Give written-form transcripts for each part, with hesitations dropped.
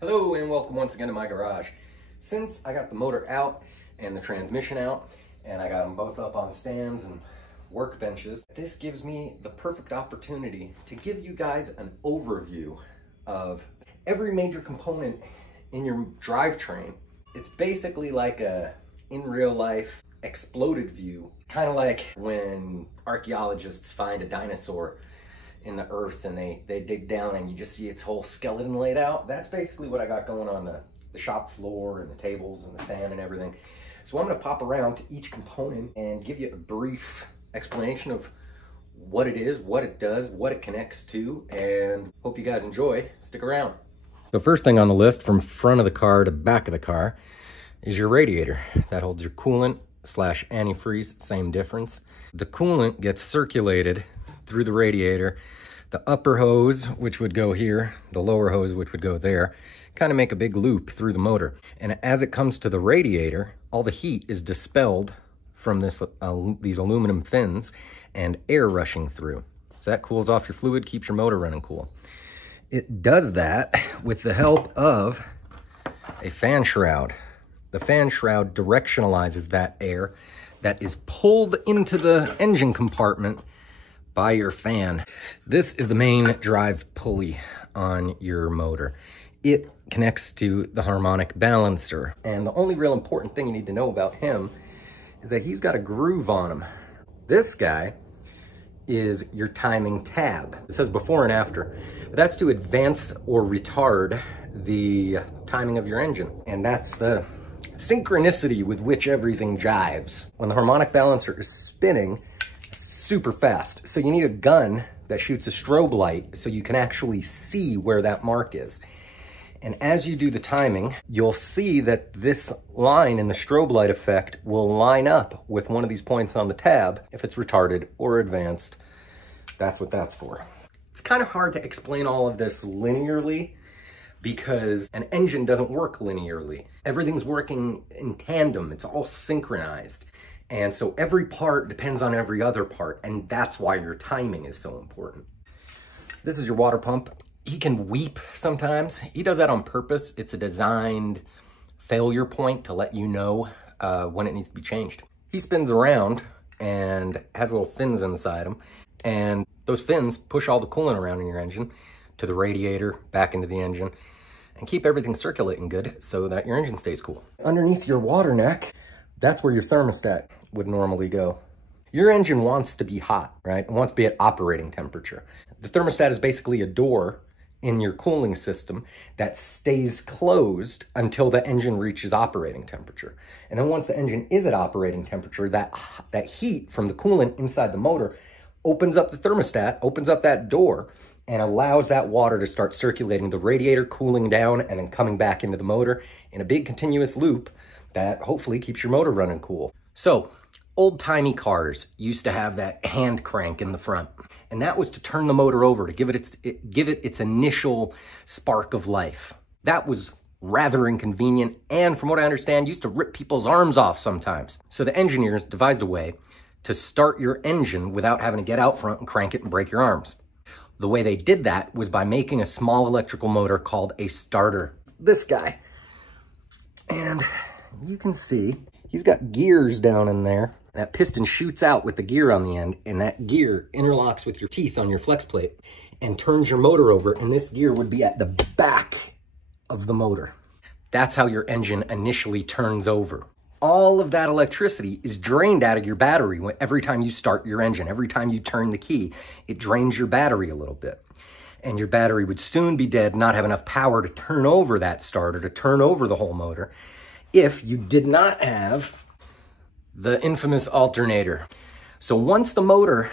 Hello and welcome once again to my garage. Since I got the motor out and the transmission out and I got them both up on stands and workbenches, this gives me the perfect opportunity to give you guys an overview of every major component in your drivetrain. It's basically like a in real life exploded view, kind of like when archaeologists find a dinosaur in the earth and they dig down and you just see its whole skeleton laid out. That's basically what I got going on the shop floor and the tables and the stand and everything. So I'm going to pop around to each component and give you a brief explanation of what it is, what it does, what it connects to, and hope you guys enjoy. Stick around. The first thing on the list from front of the car to back of the car is your radiator. That holds your coolant / antifreeze, same difference. The coolant gets circulated through the radiator. The upper hose, which would go here, the lower hose, which would go there, kind of make a big loop through the motor. And as it comes to the radiator, all the heat is dispelled from these aluminum fins and air rushing through. So that cools off your fluid, keeps your motor running cool. It does that with the help of a fan shroud. The fan shroud directionalizes that air that is pulled into the engine compartment by your fan. This is the main drive pulley on your motor. It connects to the harmonic balancer. And the only real important thing you need to know about him is that he's got a groove on him. This guy is your timing tab. It says before and after, but that's to advance or retard the timing of your engine. And that's the synchronicity with which everything jives. When the harmonic balancer is spinning, super fast. So you need a gun that shoots a strobe light so you can actually see where that mark is. And as you do the timing, you'll see that this line in the strobe light effect will line up with one of these points on the tab. If it's retarded or advanced, that's what that's for. It's kind of hard to explain all of this linearly because an engine doesn't work linearly. Everything's working in tandem. It's all synchronized. And so every part depends on every other part, and that's why your timing is so important. This is your water pump. He can weep sometimes. He does that on purpose. It's a designed failure point to let you know when it needs to be changed. He spins around and has little fins inside him, and those fins push all the coolant around in your engine to the radiator, back into the engine, and keep everything circulating good so that your engine stays cool. Underneath your water neck, that's where your thermostat would normally go. Your engine wants to be hot, right? It wants to be at operating temperature. The thermostat is basically a door in your cooling system that stays closed until the engine reaches operating temperature. And then once the engine is at operating temperature, that heat from the coolant inside the motor opens up the thermostat, opens up that door, and allows that water to start circulating, the radiator cooling down and then coming back into the motor in a big continuous loop that hopefully keeps your motor running cool. So, old-timey cars used to have that hand crank in the front, and that was to turn the motor over, to give it its initial spark of life. That was rather inconvenient, and from what I understand, used to rip people's arms off sometimes. So the engineers devised a way to start your engine without having to get out front and crank it and break your arms. The way they did that was by making a small electrical motor called a starter. This guy. And you can see he's got gears down in there. That piston shoots out with the gear on the end, and that gear interlocks with your teeth on your flex plate and turns your motor over, and this gear would be at the back of the motor. That's how your engine initially turns over. All of that electricity is drained out of your battery every time you start your engine. Every time you turn the key, it drains your battery a little bit. And your battery would soon be dead, not have enough power to turn over that starter, to turn over the whole motor, if you did not have the infamous alternator. So once the motor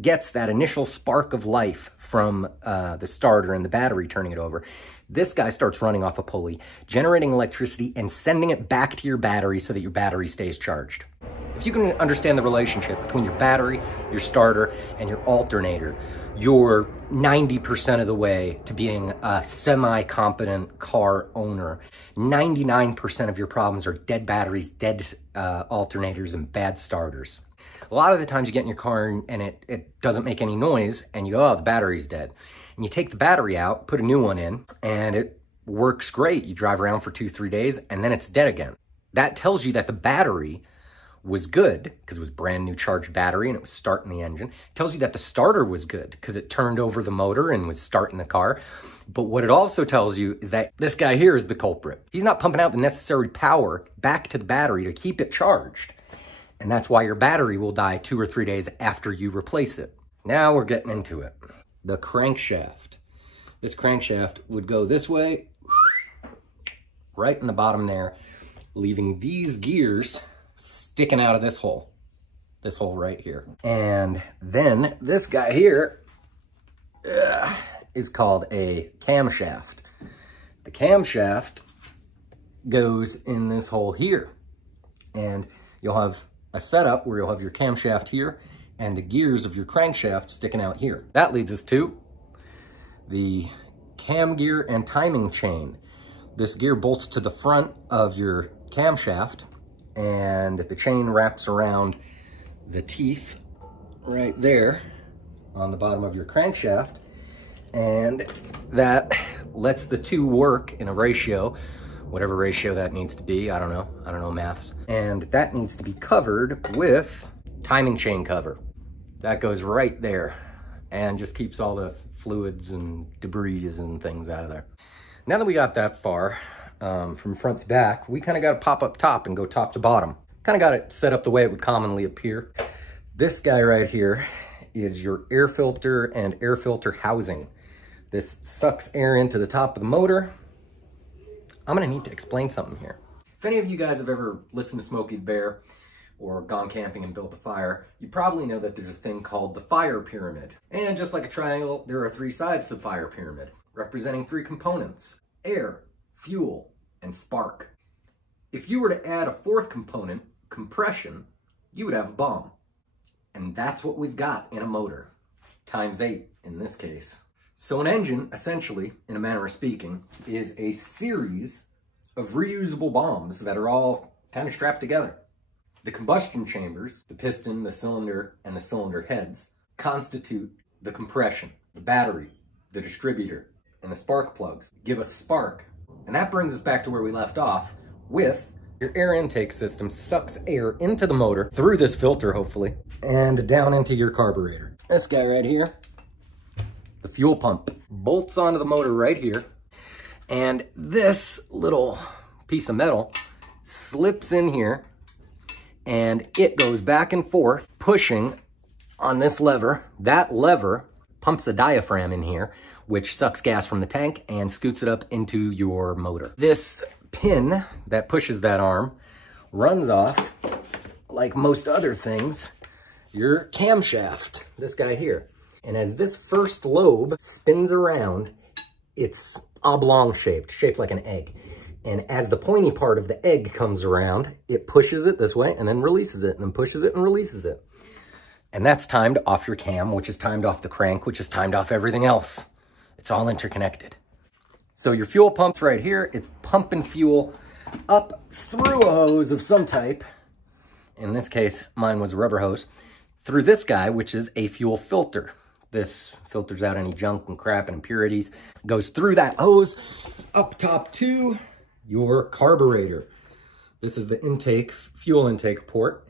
gets that initial spark of life from the starter and the battery turning it over, this guy starts running off a pulley, generating electricity and sending it back to your battery so that your battery stays charged. If you can understand the relationship between your battery, your starter, and your alternator, you're 90% of the way to being a semi-competent car owner. 99% of your problems are dead batteries, dead alternators, and bad starters. A lot of the times you get in your car and it doesn't make any noise, and you go, oh, the battery's dead. And you take the battery out, put a new one in, and it works great. You drive around for 2-3 days and then it's dead again. That tells you that the battery was good because it was brand new charged battery and it was starting the engine. It tells you that the starter was good because it turned over the motor and was starting the car. But what it also tells you is that this guy here is the culprit. He's not pumping out the necessary power back to the battery to keep it charged. And that's why your battery will die 2 or 3 days after you replace it. Now we're getting into it. The crankshaft. This crankshaft would go this way, right in the bottom there, leaving these gears sticking out of this hole right here. And then this guy here is called a camshaft. The camshaft goes in this hole here, and you'll have a setup where you'll have your camshaft here and the gears of your crankshaft sticking out here. That leads us to the cam gear and timing chain. This gear bolts to the front of your camshaft, and the chain wraps around the teeth right there on the bottom of your crankshaft, and that lets the two work in a ratio, whatever ratio that needs to be. I don't know maths. And that needs to be covered with timing chain cover. That goes right there and just keeps all the fluids and debris and things out of there. Now that we got that far, from front to back, we kind of got to pop up top and go top to bottom. Kind of got it set up the way it would commonly appear. This guy right here is your air filter and air filter housing. This sucks air into the top of the motor. I'm gonna need to explain something here. If any of you guys have ever listened to Smokey the Bear or gone camping and built a fire, you probably know that there's a thing called the fire pyramid. And just like a triangle, there are 3 sides to the fire pyramid, representing 3 components: air, fuel, and spark. If you were to add a 4th component, compression, you would have a bomb. And that's what we've got in a motor, times 8 in this case. So an engine, essentially, in a manner of speaking, is a series of reusable bombs that are all kind of strapped together. The combustion chambers, the piston, the cylinder, and the cylinder heads, constitute the compression. The battery, the distributor, and the spark plugs give us spark. And that brings us back to where we left off with your air intake system sucks air into the motor through this filter, hopefully, and down into your carburetor. This guy right here, the fuel pump, bolts onto the motor right here, and this little piece of metal slips in here, and it goes back and forth, pushing on this lever. That lever pumps a diaphragm in here, which sucks gas from the tank and scoots it up into your motor. This pin that pushes that arm runs off, like most other things, your camshaft, this guy here. And as this first lobe spins around, it's oblong shaped like an egg. And as the pointy part of the egg comes around, it pushes it this way and then releases it, and then pushes it and releases it. And that's timed off your cam, which is timed off the crank, which is timed off everything else. It's all interconnected. So your fuel pump's right here. It's pumping fuel up through a hose of some type. In this case, mine was a rubber hose. Through this guy, which is a fuel filter. This filters out any junk and crap and impurities. Goes through that hose up top to your carburetor. This is the intake, fuel intake port.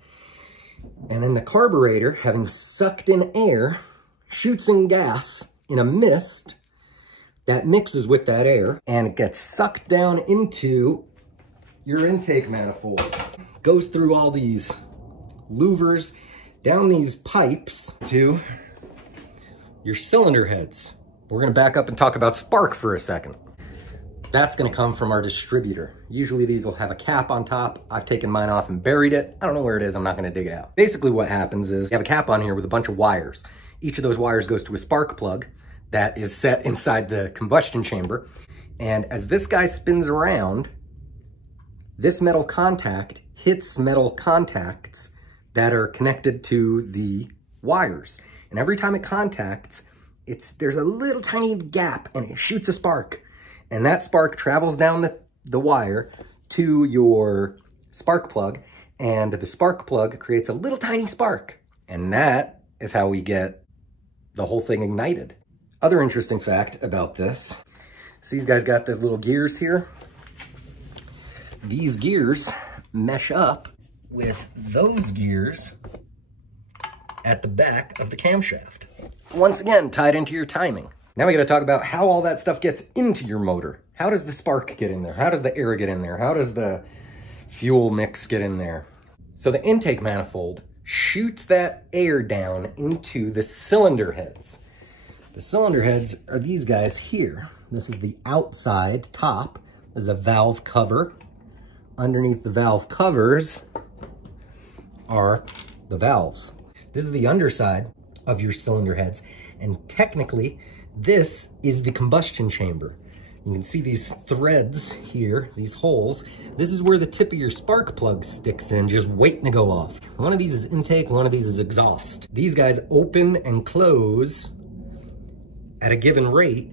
And then the carburetor, having sucked in air, shoots in gas in a mist that mixes with that air, and it gets sucked down into your intake manifold. Goes through all these louvers, down these pipes to your cylinder heads. We're gonna back up and talk about spark for a second. That's gonna come from our distributor. Usually these will have a cap on top. I've taken mine off and buried it. I don't know where it is, I'm not gonna dig it out. Basically what happens is you have a cap on here with a bunch of wires. Each of those wires goes to a spark plug that is set inside the combustion chamber. And as this guy spins around, this metal contact hits metal contacts that are connected to the wires. And every time it contacts, there's a little tiny gap and it shoots a spark. And that spark travels down the wire to your spark plug, and the spark plug creates a little tiny spark. And that is how we get the whole thing ignited. Other interesting fact about this, So these guys got these little gears here. These gears mesh up with those gears at the back of the camshaft. Once again, tied into your timing. Now we gotta talk about how all that stuff gets into your motor. How does the spark get in there? How does the air get in there? How does the fuel mix get in there? So the intake manifold shoots that air down into the cylinder heads. The cylinder heads are these guys here. This is the outside top. There's a valve cover. Underneath the valve covers are the valves. This is the underside of your cylinder heads, and technically this is the combustion chamber. You can see these threads here, these holes. This is where the tip of your spark plug sticks in, just waiting to go off. One of these is intake, one of these is exhaust. These guys open and close at a given rate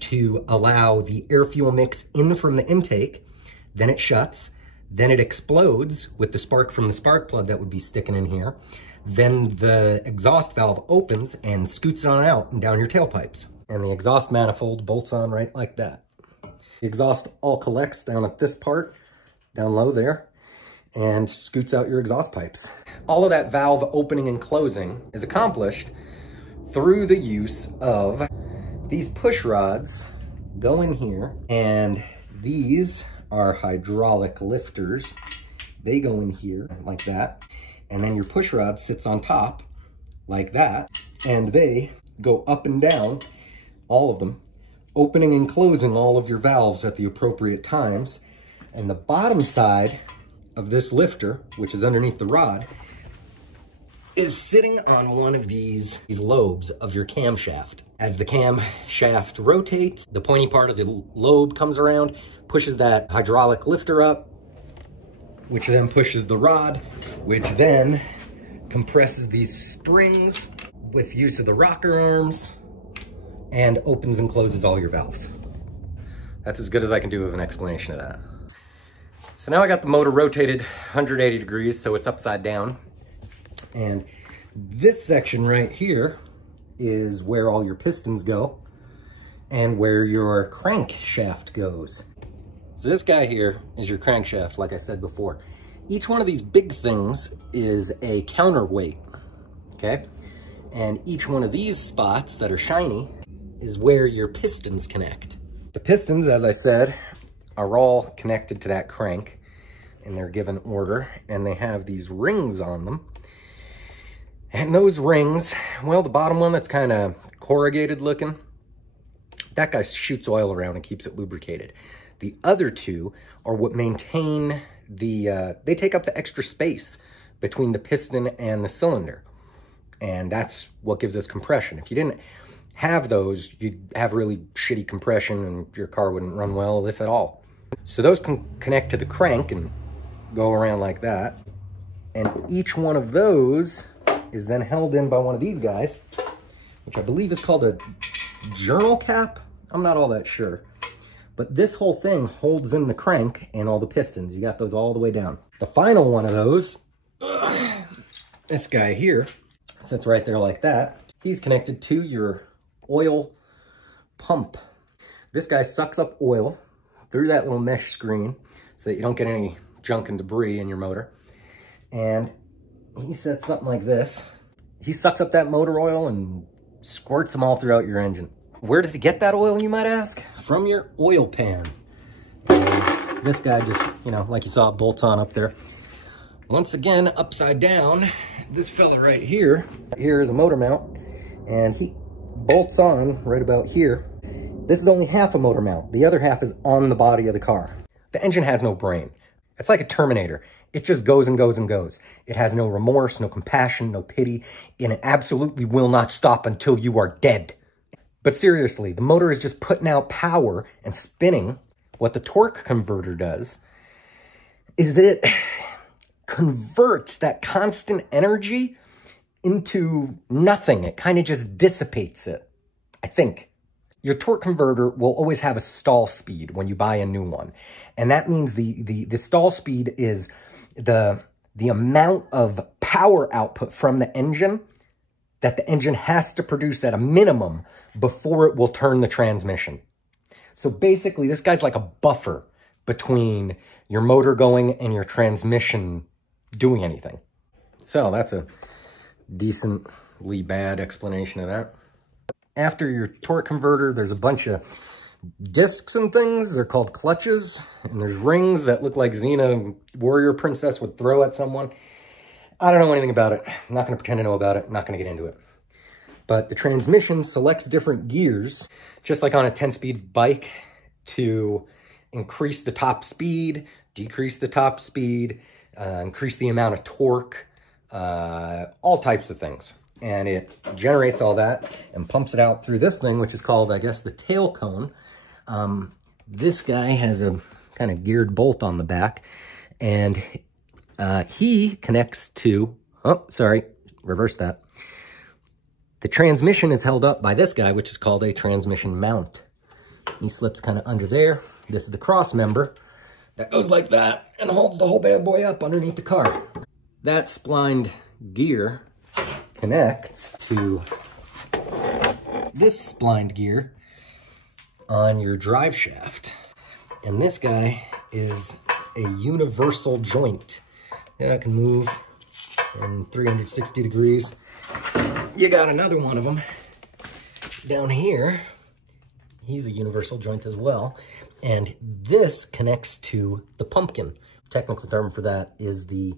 to allow the air-fuel mix in from the intake, then it shuts, then it explodes with the spark from the spark plug that would be sticking in here. Then the exhaust valve opens and scoots it on out and down your tailpipes. And the exhaust manifold bolts on right like that. The exhaust all collects down at this part, down low there, and scoots out your exhaust pipes. All of that valve opening and closing is accomplished through the use of these push rods go in here, and these are hydraulic lifters. They go in here like that, and then your push rod sits on top like that, and they go up and down, all of them, opening and closing all of your valves at the appropriate times. And the bottom side of this lifter, which is underneath the rod, is sitting on one of these lobes of your camshaft. As the camshaft rotates, the pointy part of the lobe comes around, pushes that hydraulic lifter up, which then pushes the rod, which then compresses these springs with use of the rocker arms and opens and closes all your valves. That's as good as I can do of an explanation of that. So now I got the motor rotated 180 degrees, so it's upside down. And this section right here is where all your pistons go and where your crankshaft goes. So this guy here is your crankshaft, like I said before. Each one of these big things is a counterweight, okay? And each one of these spots that are shiny is where your pistons connect. The pistons, as I said, are all connected to that crank in their given order, and they have these rings on them. And those rings, well, the bottom one that's kind of corrugated looking, that guy shoots oil around and keeps it lubricated. The other two are what maintain the, they take up the extra space between the piston and the cylinder. And that's what gives us compression. If you didn't have those, you'd have really shitty compression and your car wouldn't run well, if at all. So those can connect to the crank and go around like that. And each one of those is then held in by one of these guys, which I believe is called a journal cap. I'm not all that sure. But this whole thing holds in the crank and all the pistons. You got those all the way down. The final one of those, this guy here, sits right there like that. He's connected to your oil pump. This guy sucks up oil through that little mesh screen so that you don't get any junk and debris in your motor. And he sets something like this. He sucks up that motor oil and squirts them all throughout your engine. Where does he get that oil, you might ask? From your oil pan. And this guy just, you know, like you saw, it bolts on up there. Once again, upside down, this fella right here, here is a motor mount, and he bolts on right about here. This is only half a motor mount. The other half is on the body of the car. The engine has no brain. It's like a Terminator. It just goes and goes and goes. It has no remorse, no compassion, no pity, and it absolutely will not stop until you are dead. But seriously, the motor is just putting out power and spinning. What the torque converter does is it converts that constant energy into nothing. It kind of just dissipates it, I think. Your torque converter will always have a stall speed when you buy a new one. And that means the stall speed is the amount of power output from the engine that the engine has to produce at a minimum before it will turn the transmission. So basically, this guy's like a buffer between your motor going and your transmission doing anything. So that's a decently bad explanation of that. After your torque converter, there's a bunch of discs and things. They're called clutches. And there's rings that look like Xena, warrior princess, would throw at someone. I don't know anything about it. I'm not going to pretend to know about it. I'm not going to get into it. But the transmission selects different gears, just like on a 10-speed bike, to increase the top speed, decrease the top speed, increase the amount of torque, all types of things. And it generates all that and pumps it out through this thing, which is called, I guess, the tail cone. This guy has a kind of geared bolt on the back, and he connects to, oh, sorry, reverse that. The transmission is held up by this guy, which is called a transmission mount. He slips kind of under there. This is the cross member that goes like that and holds the whole bad boy up underneath the car. That splined gear connects to this splined gear on your drive shaft. And this guy is a universal joint. That can move in 360 degrees. You got another one of them down here. He's a universal joint as well. And this connects to the pumpkin. Technical term for that is the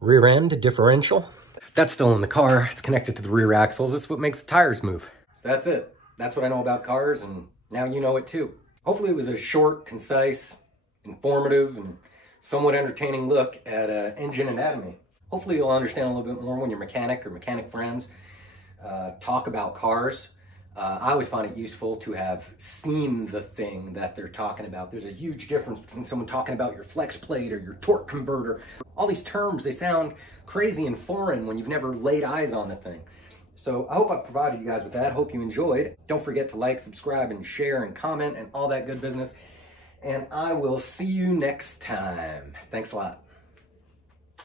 rear end differential. That's still in the car. It's connected to the rear axles. This is what makes the tires move. So that's it. That's what I know about cars, and now you know it too. Hopefully it was a short, concise, informative, and somewhat entertaining look at engine anatomy. Hopefully you'll understand a little bit more when your mechanic or mechanic friends talk about cars. I always find it useful to have seen the thing that they're talking about. There's a huge difference between someone talking about your flex plate or your torque converter. All these terms, they sound crazy and foreign when you've never laid eyes on the thing. So I hope I've provided you guys with that. Hope you enjoyed. Don't forget to like, subscribe, and share, and comment, and all that good business. And I will see you next time. Thanks a lot.